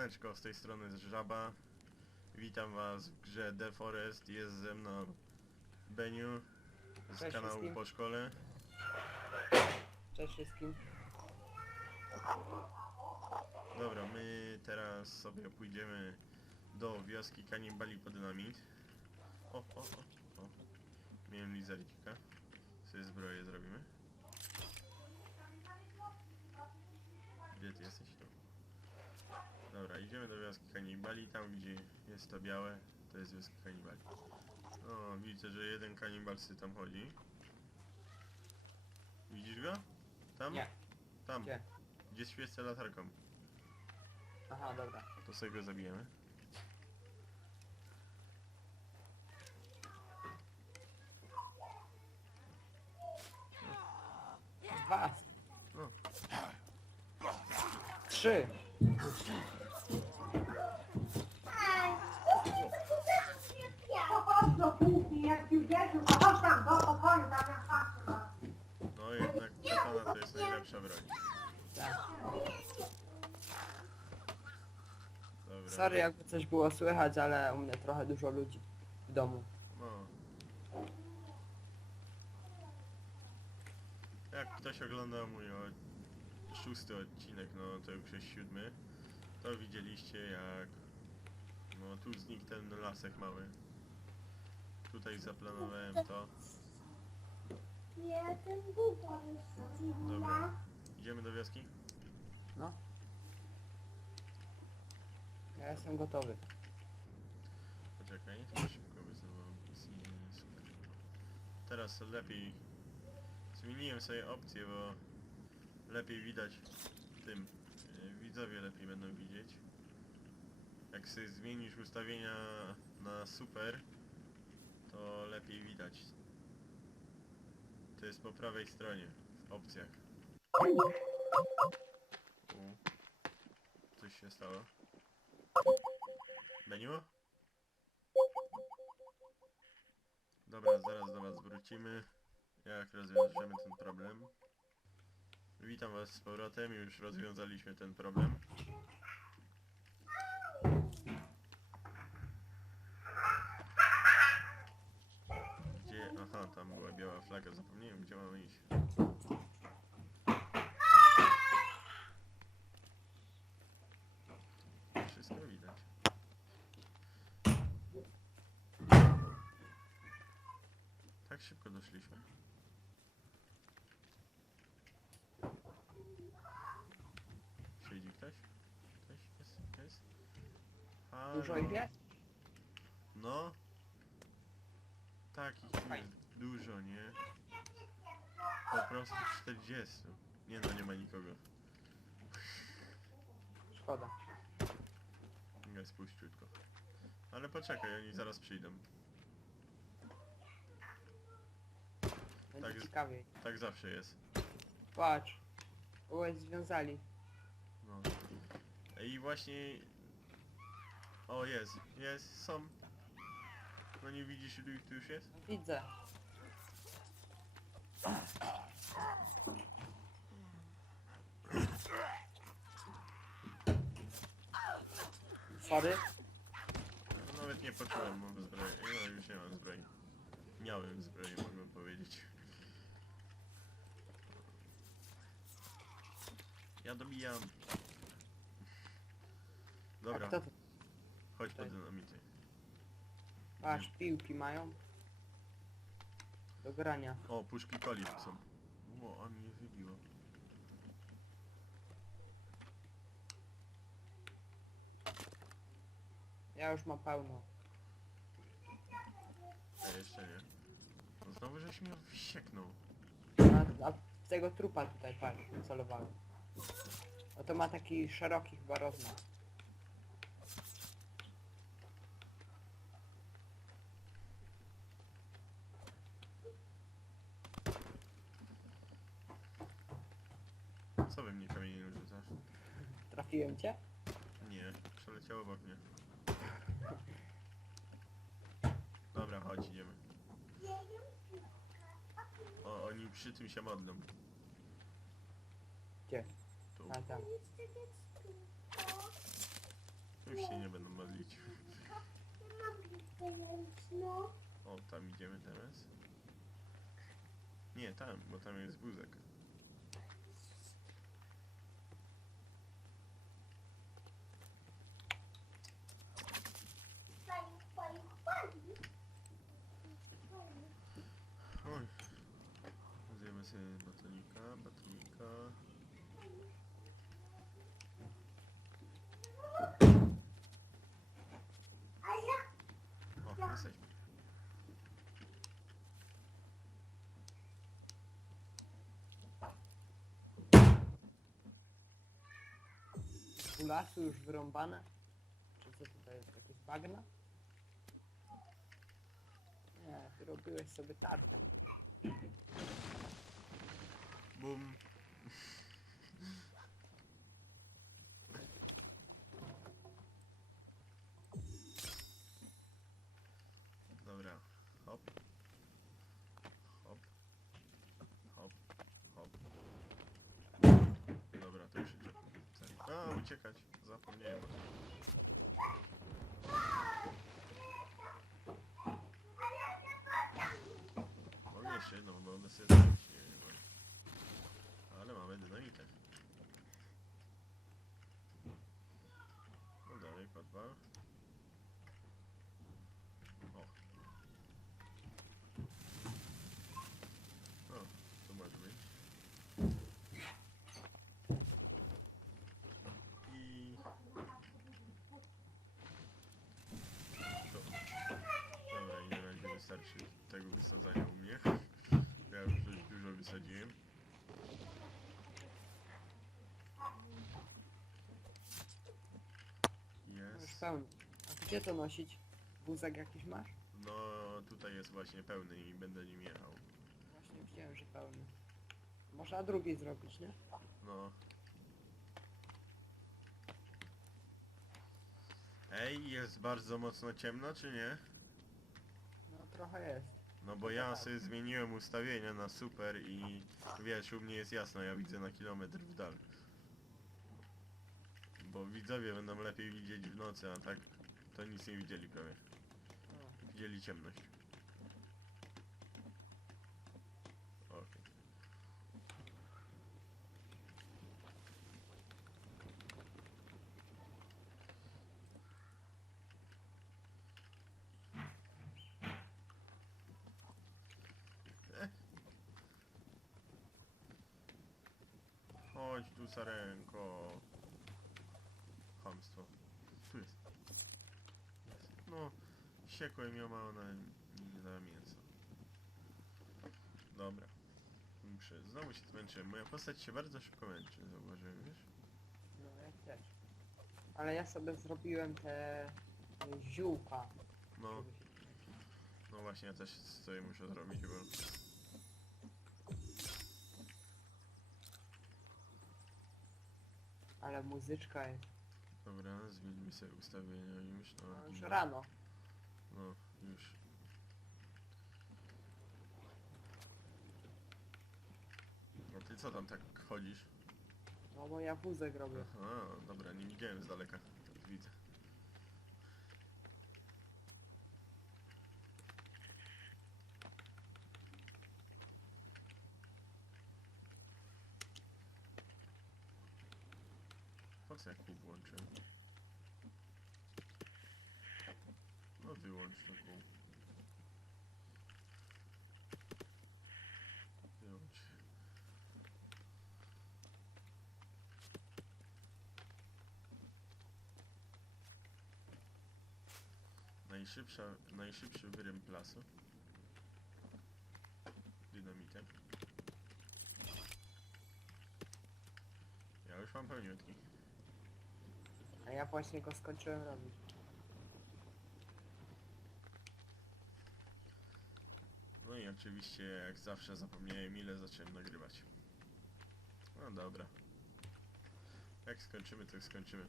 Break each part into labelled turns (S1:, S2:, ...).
S1: Siemaneczko, z tej strony z Żaba. Witam was w grze The Forest. Jest ze mną Beniu z
S2: Cześć
S1: kanału
S2: wszystkim.
S1: Po Szkole.
S2: Cześć wszystkim.
S1: Dobra, my teraz sobie pójdziemy do wioski kanibali po dynamit. O, o, o, o. Miałem lizardika. Sobie zbroję zrobimy. Gdzie ty jesteś tu? Dobra, idziemy do wioski kanibali. Tam gdzie jest to białe, to jest wioska kanibali. O, widzę, że jeden kanibal sobie tam chodzi. Widzisz go? Tam?
S2: Nie.
S1: Tam.
S2: Gdzie?
S1: Gdzie świecę latarką.
S2: Aha, dobra.
S1: To sobie go zabijemy.
S2: Dwa.
S1: O.
S2: Trzy.
S3: Chodź do kuchni, jak już wiesz, to chodź tam do pokoju, tam jak patrzę.
S1: No jednak katana najlepsza broń.
S2: Tak.
S1: Dobra.
S2: Sorry jakby coś było słychać, ale u mnie trochę dużo ludzi w domu.
S1: No. Jak ktoś oglądał mój o... szósty odcinek, no to już jest siódmy, to widzieliście jak no tu znikł ten lasek mały. Tutaj zaplanowałem to.
S3: Nie, ten bubon jest
S1: Dobra. Idziemy do wioski?
S2: No. Ja jestem gotowy.
S1: Poczekaj, szybko. Teraz lepiej zmieniłem sobie opcję, bo lepiej widać tym. e, Widzowie lepiej będą widzieć. Jak sobie zmienisz ustawienia na super, to lepiej widać. To jest po prawej stronie, w opcjach. Coś się stało. Beniu? Dobra, zaraz do was wrócimy. Jak rozwiążemy ten problem. Witam was z powrotem, już rozwiązaliśmy ten problem. Gdzie? Aha, tam była biała flaga, zapomniałem gdzie mamy iść. Wszystko widać. Tak szybko doszliśmy. Siedzi ktoś? Ktoś jest? Halo?
S2: Dużo ich jest?
S1: No. Tak, ich tu jest dużo, nie? Po prostu 40. Nie no, nie ma nikogo.
S2: Szkoda.
S1: Jest puściutko. Ale poczekaj, oni zaraz przyjdą.
S2: Będzie
S1: Tak
S2: ciekawiej.
S1: Tak zawsze jest.
S2: Patrz. Ułeś związali.
S1: No. I właśnie... O, jest, jest, są. No nie widzisz, ilu ich tu już jest?
S2: Widzę. Sorry.
S1: No, nawet nie poczułem, mam zbroję. No, już nie mam zbroi. Miałem zbroję, mogłem powiedzieć. Ja dobijam.
S2: A
S1: Dobra,
S2: kto to?
S1: chodź po
S2: tutaj?
S1: dynamity.
S2: Patrz, piłki mają. Do grania.
S1: O, puszki coli tu są. O, a mnie wybiło.
S2: Ja już mam pełno.
S1: A jeszcze nie. No znowu żeś mnie wsieknął.
S2: A, a tego trupa tutaj patrz, celowałem. No to ma taki szeroki chyba rozmiar.
S1: Co we mnie kamieniem rzucasz?
S2: Trafiłem cię?
S1: Nie, przeleciało obok mnie. Dobra, chodź, idziemy. O, oni przy tym się modlą.
S2: Gdzie? A tam.
S1: Już się nie będą modlić. O, tam idziemy teraz. Nie, tam, bo tam jest wózek. Oj. Zjemy sobie batonika, batonika. O, jesteśmy.
S2: U lasu już wyrąbane? Czy co tutaj jest? Jakieś bagna? Nie, ty robiłeś sobie tartę.
S1: Bum. Dobra, hop. Hop. Hop. Hop. Dobra, to już idzie. A, uciekać. Zapomniałem. Mogę jeszcze jedną, bo one sobie zrobić nie wiem. Ale mamy dynamitę. No dalej, kod dwa. O. O, to może być. I... To. Dobra, i na razie wystarczy tego wysadzania u mnie. Ja już dość dużo wysadziłem.
S2: Już
S1: Jest.
S2: pełny. A gdzie to nosić? Wózek jakiś masz?
S1: No tutaj jest właśnie pełny i będę nim jechał.
S2: Właśnie widziałem, że pełny. Można drugi zrobić, nie?
S1: No. Ej, jest bardzo mocno ciemno, czy nie?
S2: No trochę jest.
S1: No bo ja sobie zmieniłem ustawienia na super i wiesz, u mnie jest jasno, ja widzę na kilometr w dal. Bo widzowie będą lepiej widzieć w nocy, a tak to nic nie widzieli prawie. Widzieli ciemność. Okej. Eh. Chodź tu, Sarenko. Chamstwo. Tu jest. Jest. No, siekłem ją, a ona nie da mięsa. Dobra. Muszę, znowu się zmęczyłem. Moja postać się bardzo szybko męczy, zauważyłem, wiesz?
S2: no ja też. Ale ja sobie zrobiłem te ziółka.
S1: No, no właśnie, ja też sobie muszę zrobić, bo...
S2: Ale muzyczka jest.
S1: Dobra, zmienimy sobie ustawienia już, no.
S2: No, już rano.
S1: No, już. No ty co tam tak chodzisz?
S2: No bo ja wózek robię.
S1: Aha, dobra, nie widziałem z daleka. Teraz widzę. Po co ja kół włączę? No wyłącz kół. Wyłącz. Najszybsza, najszybszy wyrym plasu. Dynamitem. Ja już mam pełniutki.
S2: A ja właśnie go skończyłem robić.
S1: No i oczywiście jak zawsze zapomniałem ile zacząłem nagrywać. No dobra. Jak skończymy, to skończymy.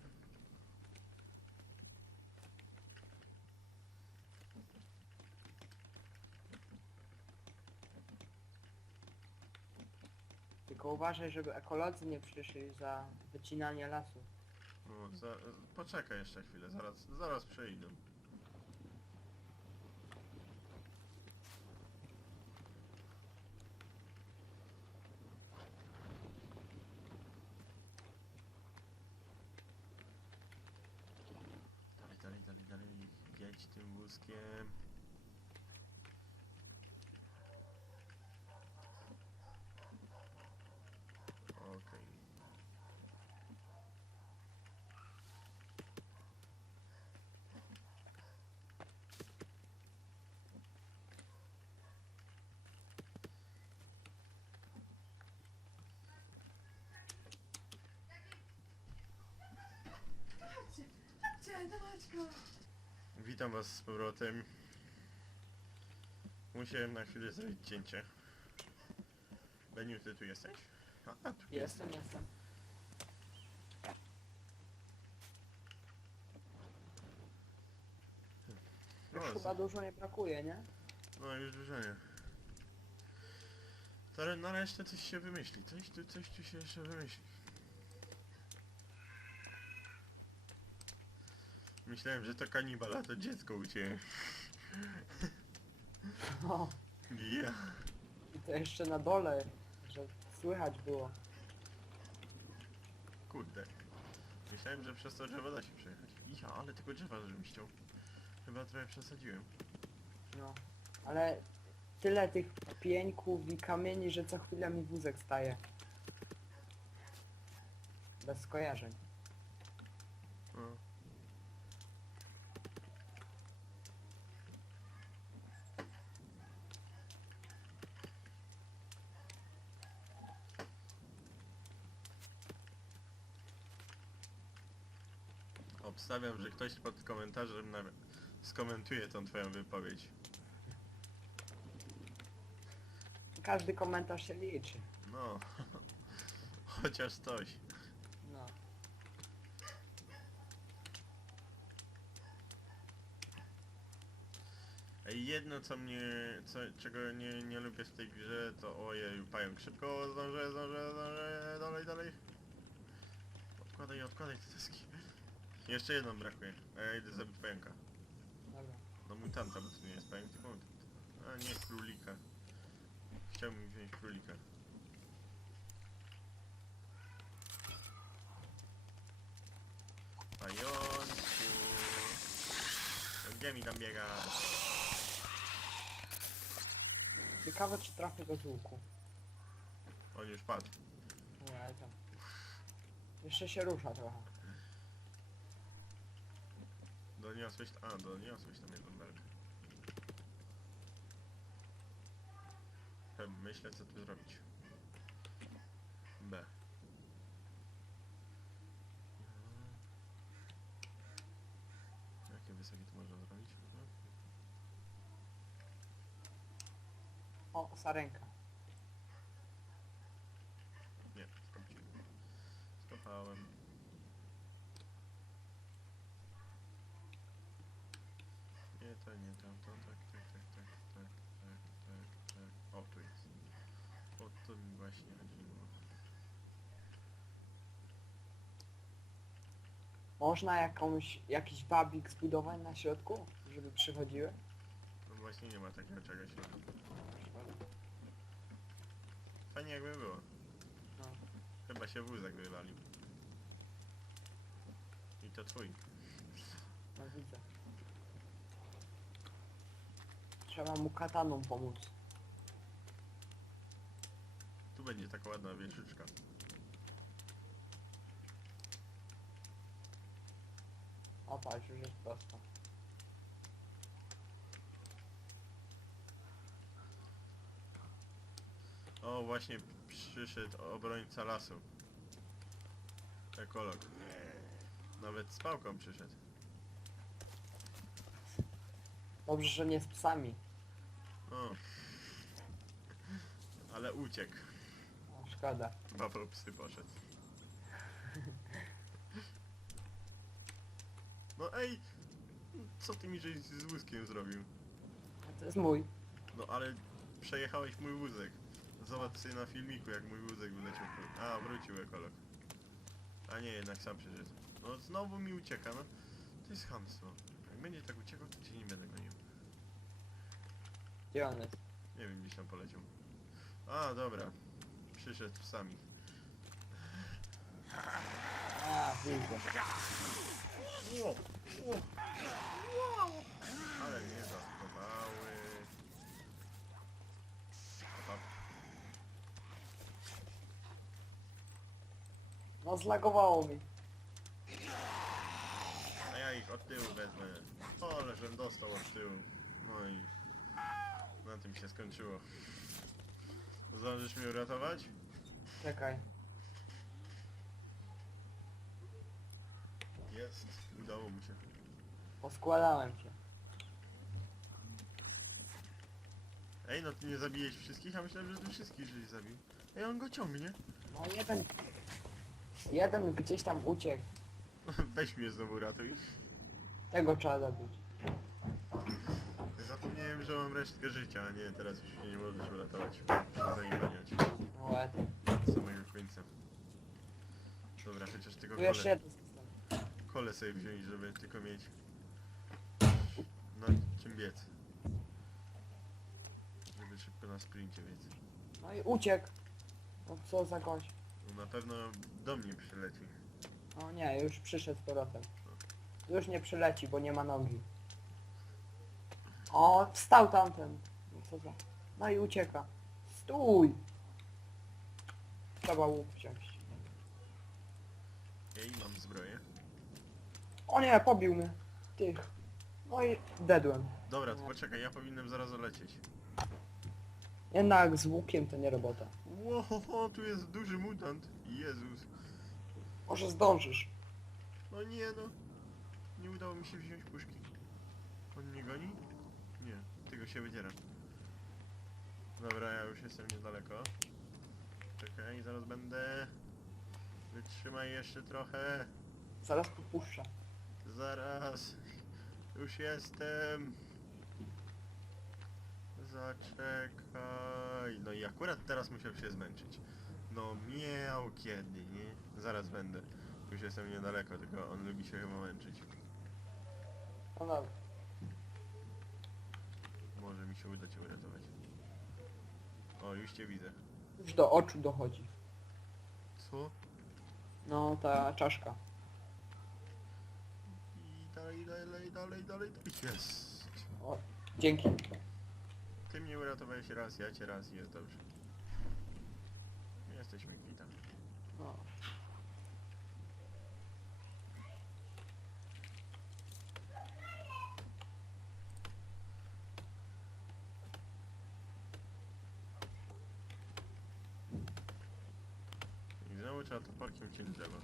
S2: Tylko uważaj, żeby ekolodzy nie przyszli za wycinanie lasu.
S1: Za, poczekaj jeszcze chwilę, zaraz, zaraz przejdą. Dalej, dalej, dalej, dalej, jedź tym wózkiem. Okej. Witam was z powrotem. Musiałem na chwilę zrobić cięcie. Beniu, ty tu jesteś? A, a tu
S2: Jestem, jestem. Już
S1: No,
S2: chyba dużo nie brakuje, nie?
S1: No już dużo nie. To na resztę coś się wymyśli. Coś tu, coś tu się jeszcze wymyśli. Myślałem, że to kanibal, a to dziecko u ciebie.
S2: No,
S1: Ja.
S2: i to jeszcze na dole, że słychać było.
S1: Kurde. Myślałem, że przez to drzewo da się przejechać. Ja, ale tego drzewa żebym ściął. Chyba trochę przesadziłem.
S2: No. Ale tyle tych pieńków i kamieni, że co chwilę mi wózek staje. Bez skojarzeń.
S1: No. Obstawiam, że ktoś pod komentarzem na... skomentuje tą twoją wypowiedź.
S2: Każdy komentarz się liczy.
S1: No. Chociaż coś.
S2: No.
S1: Ej, jedno co mnie, co, czego nie, nie lubię w tej grze to ojej, pająk, szybko, zdążę, zdążę, zdążę, dalej, dalej. Odkładaj, odkładaj te deski. Jeszcze jedną brakuje, a ja idę zabić pająka.
S2: Dobra.
S1: No mutanta, bo to nie jest pająk, tylko mutant. A nie, królika. Chciałbym wziąć królika. Pajączku. No Gdzie mi tam biega?
S2: Ciekawe czy trafię go z łuku.
S1: On już padł.
S2: Nie, ale tam. Jeszcze się rusza trochę.
S1: Doniosłeś... A, doniosłeś tam jedną belkę. Myślę co tu zrobić. B. Jakie wysokie tu można zrobić?
S2: O, sarenka.
S1: Nie, skąpiłem. Skopałem. Nie to, nie to, to, tak, tak, tak, tak, tak, tak, tak, tak. O, tu jest. O, to mi właśnie chodziło.
S2: Można jakąś, jakiś babik zbudować na środku, żeby przychodziły?
S1: No właśnie nie ma takiego czegoś. Fajnie jakby było.
S2: No.
S1: Chyba się wózek wywalił. I to twój.
S2: No widzę. Trzeba mu kataną pomóc.
S1: Tu będzie taka ładna wieżyczka.
S2: O patrz, już jest prosto.
S1: O, właśnie przyszedł obrońca lasu. Ekolog. Nawet z pałką przyszedł.
S2: Dobrze, że nie z psami.
S1: O. Ale uciekł.
S2: Szkoda.
S1: Po psy poszedł. No ej! Co ty mi żeś z wózkiem zrobił?
S2: To jest mój.
S1: No ale przejechałeś mój wózek. Zobacz sobie na filmiku jak mój wózek wyleciał. A, wrócił ekolog. A nie, jednak sam przyszedł. No znowu mi ucieka, no. To jest chamstwo. Jak będzie tak uciekał, to cię nie będę gonił.
S2: Gdzie on jest?
S1: Nie wiem, gdzieś tam poleciał. A, dobra. Przyszedł sami.
S2: A, widzę.
S1: Ale mnie zastosowały. Opa.
S2: No zlagowało mi.
S1: A ja ich od tyłu wezmę. O, ale żem dostał od tyłu. No i na tym się skończyło. Zdążysz mnie uratować?
S2: Czekaj.
S1: Jest. Udało mi się.
S2: Poskładałem cię.
S1: Ej, no ty nie zabijesz wszystkich? A myślałem, że ty wszystkich żeś zabił. Ej, on go ciągnie.
S2: No jeden... Jeden gdzieś tam uciekł.
S1: Weź mnie znowu ratuj.
S2: Tego trzeba zabić.
S1: Mam resztkę życia, a nie, teraz już mnie nie możesz uratować. Muszę zaniebaniać.
S2: No ładnie.
S1: Samego końca. Dobra, chociaż tylko
S2: Tu jeszcze
S1: kole,
S2: jeden został.
S1: kole sobie wziąć, żeby tylko mieć na czym biec. Żeby szybko na sprincie biec.
S2: No i uciekł. No co za gość.
S1: No na pewno do mnie przyleci.
S2: O nie, już przyszedł z powrotem. Już nie przyleci, bo nie ma nogi. O, wstał tamten. No co za... No i ucieka. Stój! Trzeba łuk wziąć.
S1: Ej, mam zbroję.
S2: O nie, pobił mnie. Tych. No i dedłem.
S1: Dobra, to poczekaj, ja powinienem zaraz olecieć.
S2: Jednak z łukiem to nie robota.
S1: Ło, tu jest duży mutant. Jezus.
S2: Może zdążysz.
S1: No nie no. Nie udało mi się wziąć puszki. On mnie goni? Tego się wydziera. Dobra, ja już jestem niedaleko. Czekaj, zaraz będę. Wytrzymaj jeszcze trochę.
S2: Zaraz popuszcza.
S1: Zaraz. Już jestem. Zaczekaj. No i akurat teraz musiał się zmęczyć. No miał kiedy, nie? Zaraz będę. Już jestem niedaleko, tylko on lubi się chyba męczyć.
S2: No dobra.
S1: Może mi się uda cię uratować. O, już cię widzę.
S2: Już do oczu dochodzi.
S1: Co?
S2: No, ta czaszka.
S1: I dalej, dalej, dalej, dalej. Jest.
S2: O, dzięki.
S1: Ty mnie uratowałeś raz, ja cię raz i jest dobrze. Jesteśmy kwitami.
S2: No.
S1: Znowu trzeba toporkiem cię drzewa.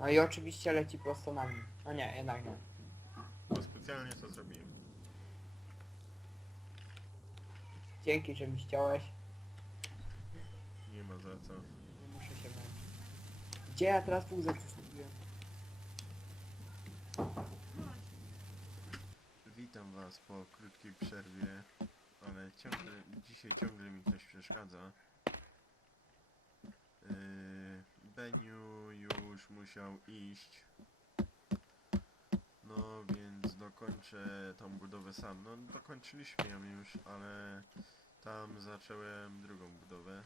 S2: no i oczywiście leci prosto na mnie. No nie, jednak nie.
S1: Bo specjalnie to zrobiłem.
S2: Dzięki, że mi ściąłeś.
S1: Nie ma za co.
S2: Nie muszę się męczyć. Gdzie ja teraz wózek zostawiłem?
S1: Witam was po krótkiej przerwie, ale ciągle, dzisiaj ciągle mi coś przeszkadza. Beniu już musiał iść. No więc dokończę tą budowę sam. No dokończyliśmy ją już, ale tam zacząłem drugą budowę.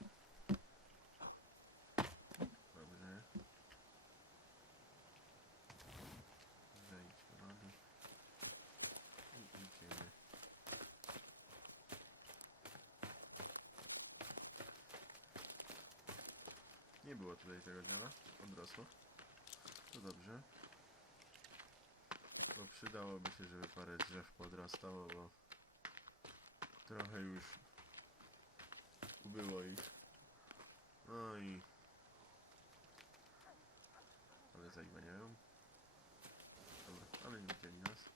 S1: Dobrze. Wejdźmy na dół. I idziemy. Nie było tutaj tego działa. Odrosło. To dobrze. Bo przydałoby się, żeby parę drzew podrastało, bo trochę już ubyło ich. No i... Ale zajmaniają. Dobra, ale nie widzieli nas.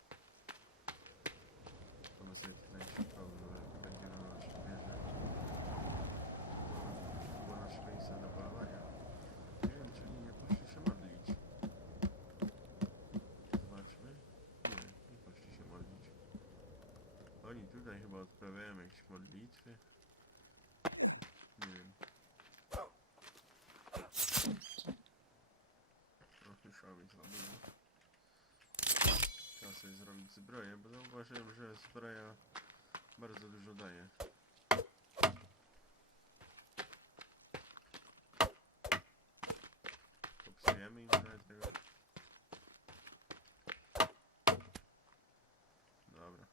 S1: Tutaj szukał, że będzie na naszą wieżę. To było nasze miejsce do polowania. Nie wiem, czy oni nie poszli się modlić. Zobaczmy. Nie, nie poszli się modlić. Oni tutaj chyba odprawiają jakieś modlitwy. Nie wiem. O, zbroję, bo zauważyłem, że zbroja bardzo dużo daje. Popsujemy im trochę tego. Dobra.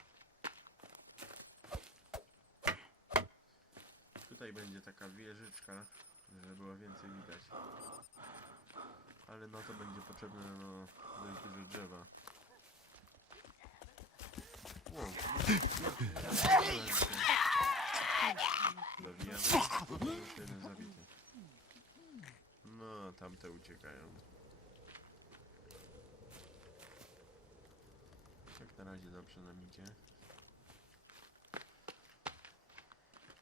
S1: Tutaj będzie taka wieżyczka, żeby było więcej widać. Ale na to będzie potrzebne no, dość dużo drzewa. No, tamte uciekają. Jak na razie dobrze nam idzie.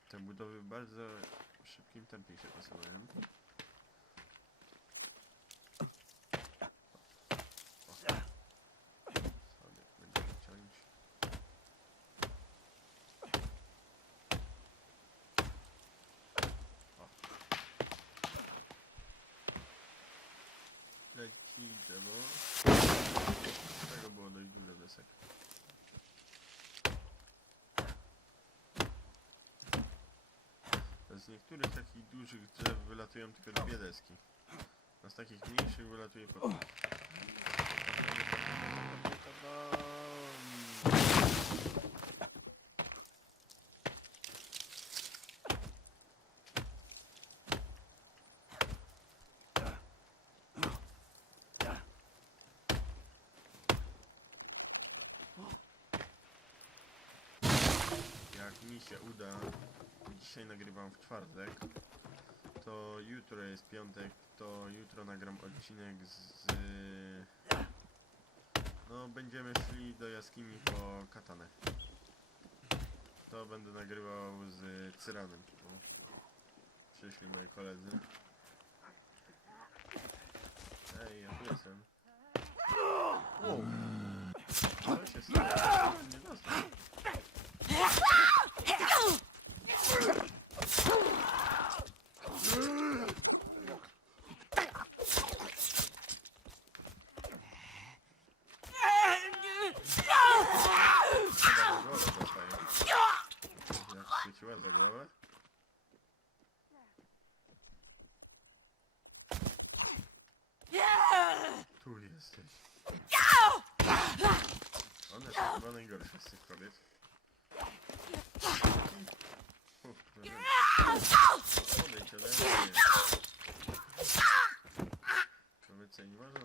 S1: Te budowy w bardzo szybkim tempie się posuwają. Sobie będziemy ciąć. O. Leci drzewo. Tego było dość dużo desek. Z niektórych takich dużych drzew wylatują tylko dwie deski. A z takich mniejszych wylatuje po. Jak mi się uda, dzisiaj nagrywam w czwartek, to jutro jest piątek, to jutro nagram odcinek z... No, będziemy szli do jaskini po katanę. To będę nagrywał z Cyranem. O, przyszli moi koledzy. Ej, ja tu jestem. Wow. Co się stało? Nie dostał. Jesteś. Ona jest chyba najgorsza z tych kobiet. Uf, no wiem. Odejdź ode mnie. Kobiece nie można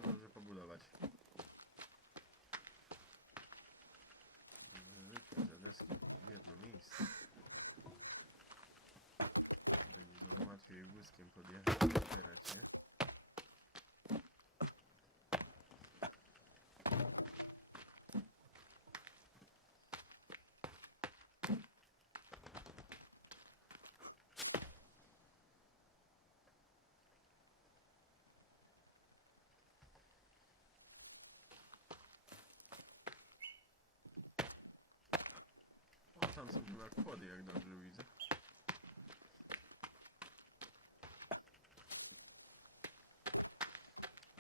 S1: Tam są chyba kłody, jak dobrze widzę.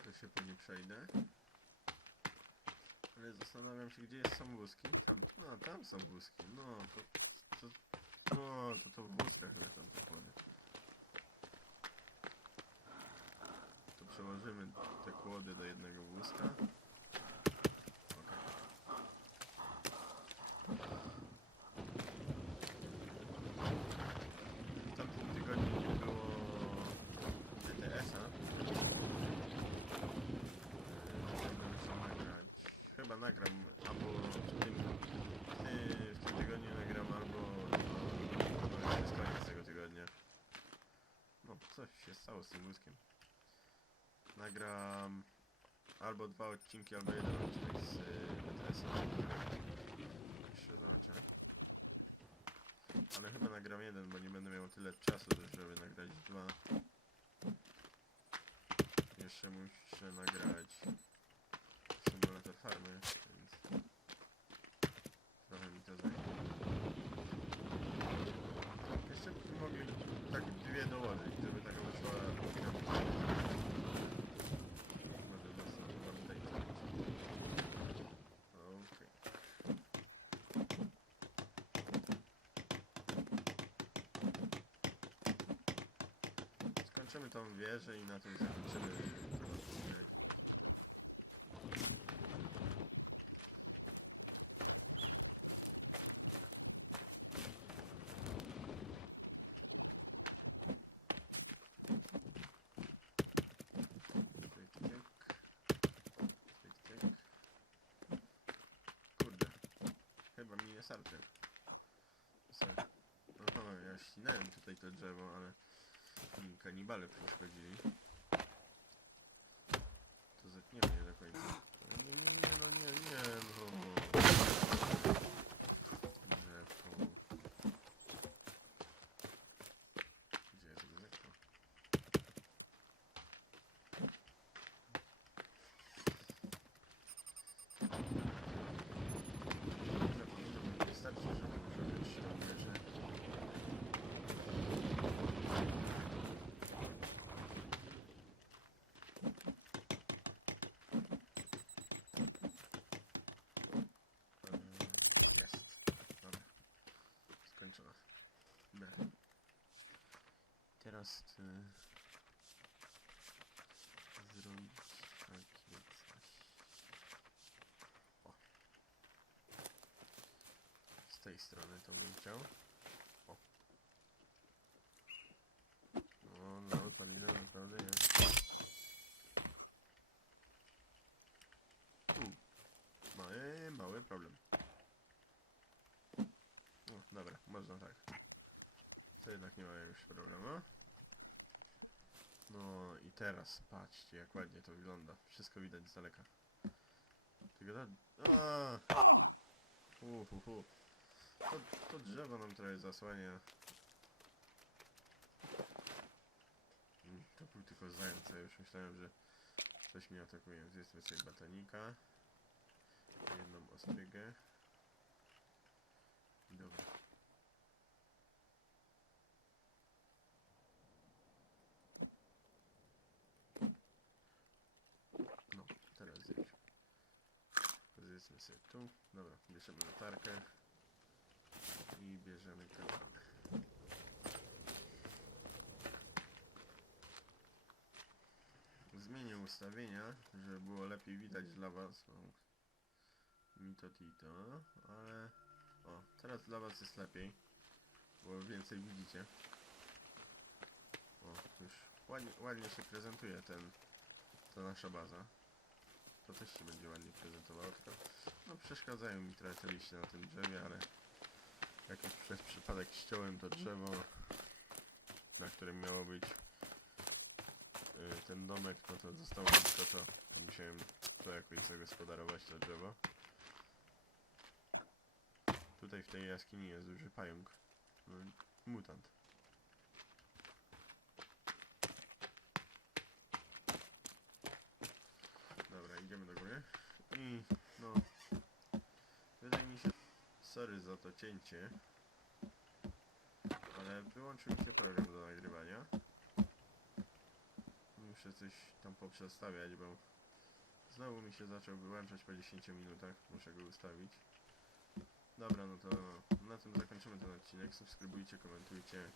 S1: To się po nie przejdę. Ale zastanawiam się, gdzie jest są wózki. Tam, no tam są wózki. No to, to, no, to, to w wózkach lecą te kłody. To przełożymy te kłody do jednego wózka. Okej. W tamtym tygodniu nie było DTS-a. Będę musiał nagrać. Chyba nagram albo w tym, ty, w tym tygodniu nagram albo no, no, jest koniec tego tygodnia. No, coś się stało z tym wózkiem. Nagram albo dwa odcinki, albo jeden odcinek z DTS-a. Jeszcze zobaczę. Ale chyba nagram jeden, bo nie będę miał tyle czasu, żeby nagrać dwa. Jeszcze muszę nagrać metod farmy, więc trochę mi to zajmie. Jeszcze mogli tak dwie dołożyć, żeby taka wyszła dynamiczna. Może dosyć wam tej Okej. Skończymy tą wieżę i na tym zakończymy starczy. Sorry. Ja ścinałem tutaj to drzewo, ale mi kanibale przeszkodzili. To zetniemy je do końca. Nie, nie, nie, no nie, nie, no. Drzewko. Gdzie jest drzewko? Drzewo mi to nie starczy, żeby zrobić wieżę. Eee, Jest. Dobra. Skończona. B. Teraz ty... zrobić takie coś. O. Z tej strony to bym chciał. O. No, no, to linę naprawdę jest. Tu. Mały, mały problem. O, dobra, można tak. Jednak nie ma już problemu. No i teraz patrzcie jak ładnie to wygląda. Wszystko widać z daleka. Tylko to... A! Hu, hu, hu. To, to drzewo nam trochę zasłania. Mm, To był tylko zając, już myślałem, że coś mnie atakuje. Zjedzmy sobie batanika. Jedną ostrygę. Dobra. No, teraz zjedź. Zjedzmy sobie tu. Dobra, bierzemy latarkę. I bierzemy kawałek. Zmienię ustawienia, żeby było lepiej widać dla was. O, Mito Tito, ale... O, teraz dla was jest lepiej. Bo więcej widzicie. O, już ładnie, ładnie się prezentuje ten... Ta nasza baza. To też się będzie ładnie prezentowało, tylko... No przeszkadzają mi trochę te liście na tym drzewie, ale... Jak już przez przypadek ściąłem to drzewo, na którym miało być y, ten domek, no to zostało tylko to, to musiałem to jakoś zagospodarować to drzewo. Tutaj w tej jaskini jest duży pająk. No, mutant. Dobra, idziemy do góry. I no... Wydaje mi się... Sorry za to cięcie. Ale wyłączył mi się program do nagrywania. Muszę coś tam poprzestawiać, bo... Znowu mi się zaczął wyłączać po 10 minutach. Muszę go ustawić. Dobra, no to na tym zakończymy ten odcinek. Subskrybujcie, komentujcie.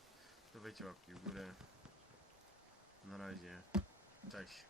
S1: Dawajcie łapki w górę. Na razie. Cześć.